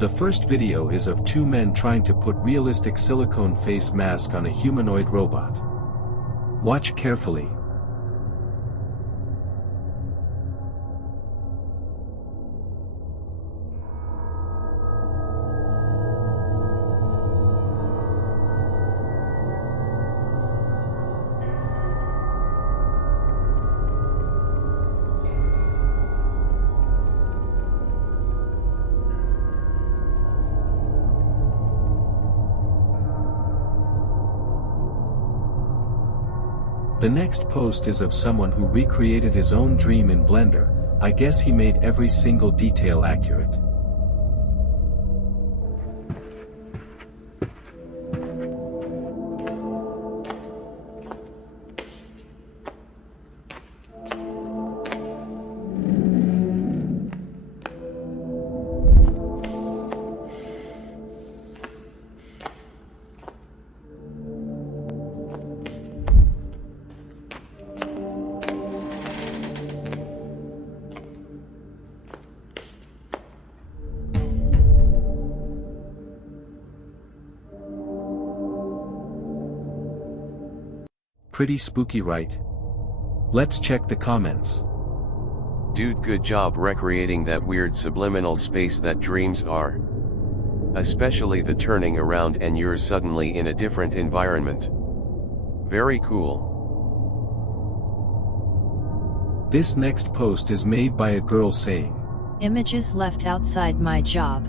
The first video is of two men trying to put realistic silicone face mask on a humanoid robot. Watch carefully. The next post is of someone who recreated his own dream in Blender. I guess he made every single detail accurate. Pretty spooky, right? Let's check the comments. Dude, good job recreating that weird subliminal space that dreams are. Especially the turning around and you're suddenly in a different environment. Very cool. This next post is made by a girl saying, "Images left outside my job."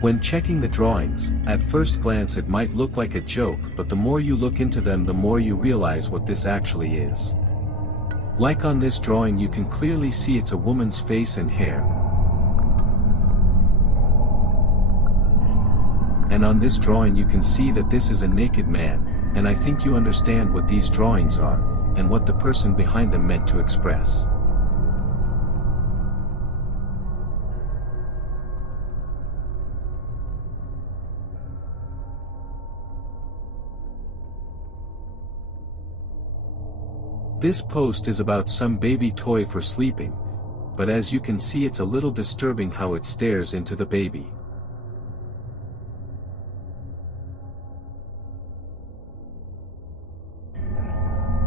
When checking the drawings, at first glance it might look like a joke, but the more you look into them the more you realize what this actually is. Like on this drawing you can clearly see it's a woman's face and hair. And on this drawing you can see that this is a naked man, and I think you understand what these drawings are, and what the person behind them meant to express. This post is about some baby toy for sleeping, but as you can see it's a little disturbing how it stares into the baby.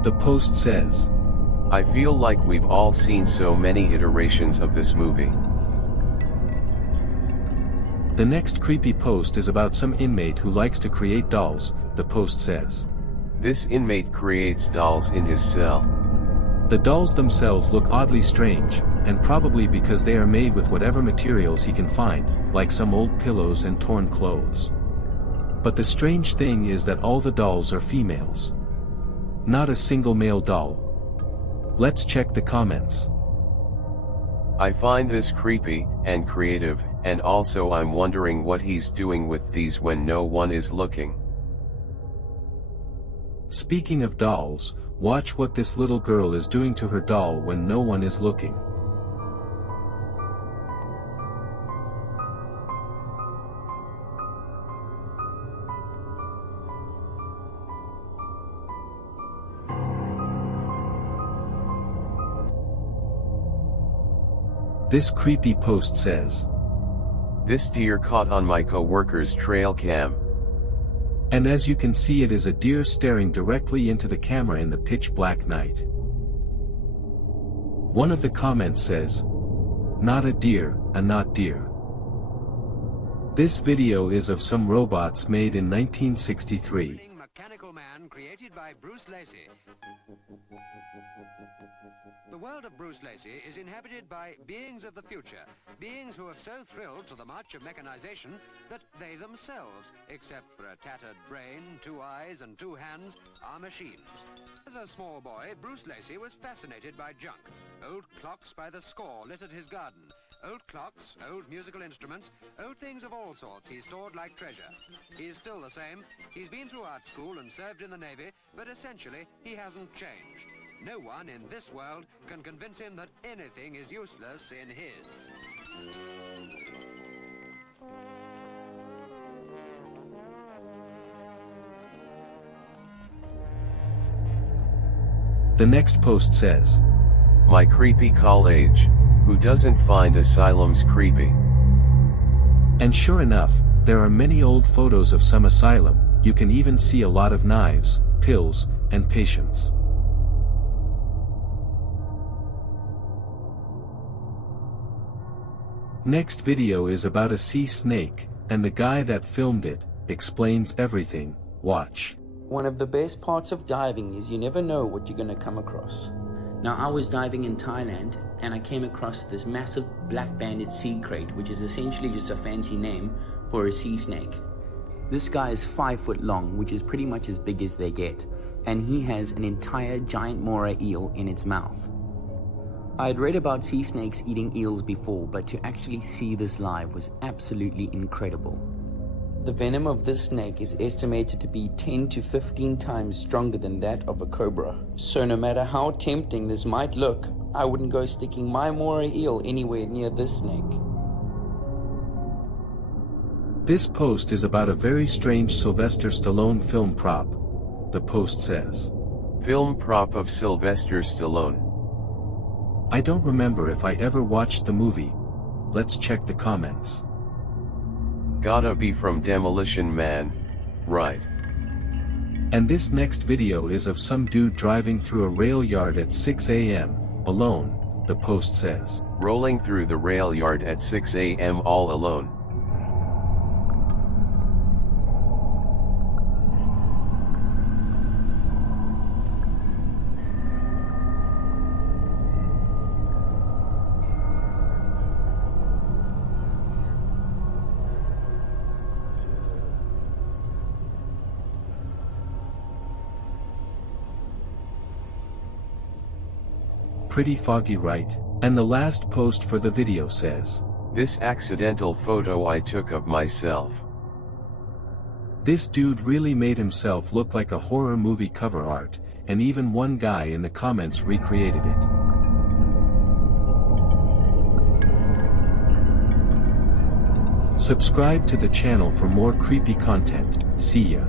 The post says, I feel like we've all seen so many iterations of this movie. The next creepy post is about some inmate who likes to create dolls. The post says, this inmate creates dolls in his cell. The dolls themselves look oddly strange, and probably because they are made with whatever materials he can find, like some old pillows and torn clothes. But the strange thing is that all the dolls are females. Not a single male doll. Let's check the comments. I find this creepy and creative, and also I'm wondering what he's doing with these when no one is looking. Speaking of dolls, watch what this little girl is doing to her doll when no one is looking. This creepy post says, this deer caught on my co-worker's trail cam. And as you can see it is a deer staring directly into the camera in the pitch black night. One of the comments says, not a deer, a not deer. This video is of some robots made in 1963. Mechanical man created by Bruce Lacey. The world of Bruce Lacey is inhabited by beings of the future, beings who have so thrilled to the march of mechanization that they themselves, except for a tattered brain, 2 eyes and 2 hands, are machines. As a small boy, Bruce Lacey was fascinated by junk. Old clocks by the score littered his garden. Old clocks, old musical instruments, old things of all sorts he stored like treasure. He is still the same. He's been through art school and served in the Navy, but essentially he hasn't changed. No one in this world can convince him that anything is useless in his. The next post says, my creepy college, who doesn't find asylums creepy? And sure enough, there are many old photos of some asylum. You can even see a lot of knives, pills, and patients. Next video is about a sea snake, and the guy that filmed it explains everything. Watch. One of the best parts of diving is you never know what you're going to come across. Now, I was diving in Thailand and I came across this massive black-banded sea crate, which is essentially just a fancy name for a sea snake. This guy is 5 foot long, which is pretty much as big as they get, and he has an entire giant moray eel in its mouth. I had read about sea snakes eating eels before, but to actually see this live was absolutely incredible. The venom of this snake is estimated to be 10 to 15 times stronger than that of a cobra. So no matter how tempting this might look, I wouldn't go sticking my moray eel anywhere near this snake. This post is about a very strange Sylvester Stallone film prop. The post says, Film prop of Sylvester Stallone. I don't remember if I ever watched the movie. Let's check the comments. Gotta be from Demolition Man, right? And this next video is of some dude driving through a rail yard at 6 a.m., alone, the post says. Rolling through the rail yard at 6 a.m. all alone. Pretty foggy, right? And the last post for the video says, This accidental photo I took of myself. This dude really made himself look like a horror movie cover art, and even one guy in the comments recreated it. Subscribe to the channel for more creepy content. See ya.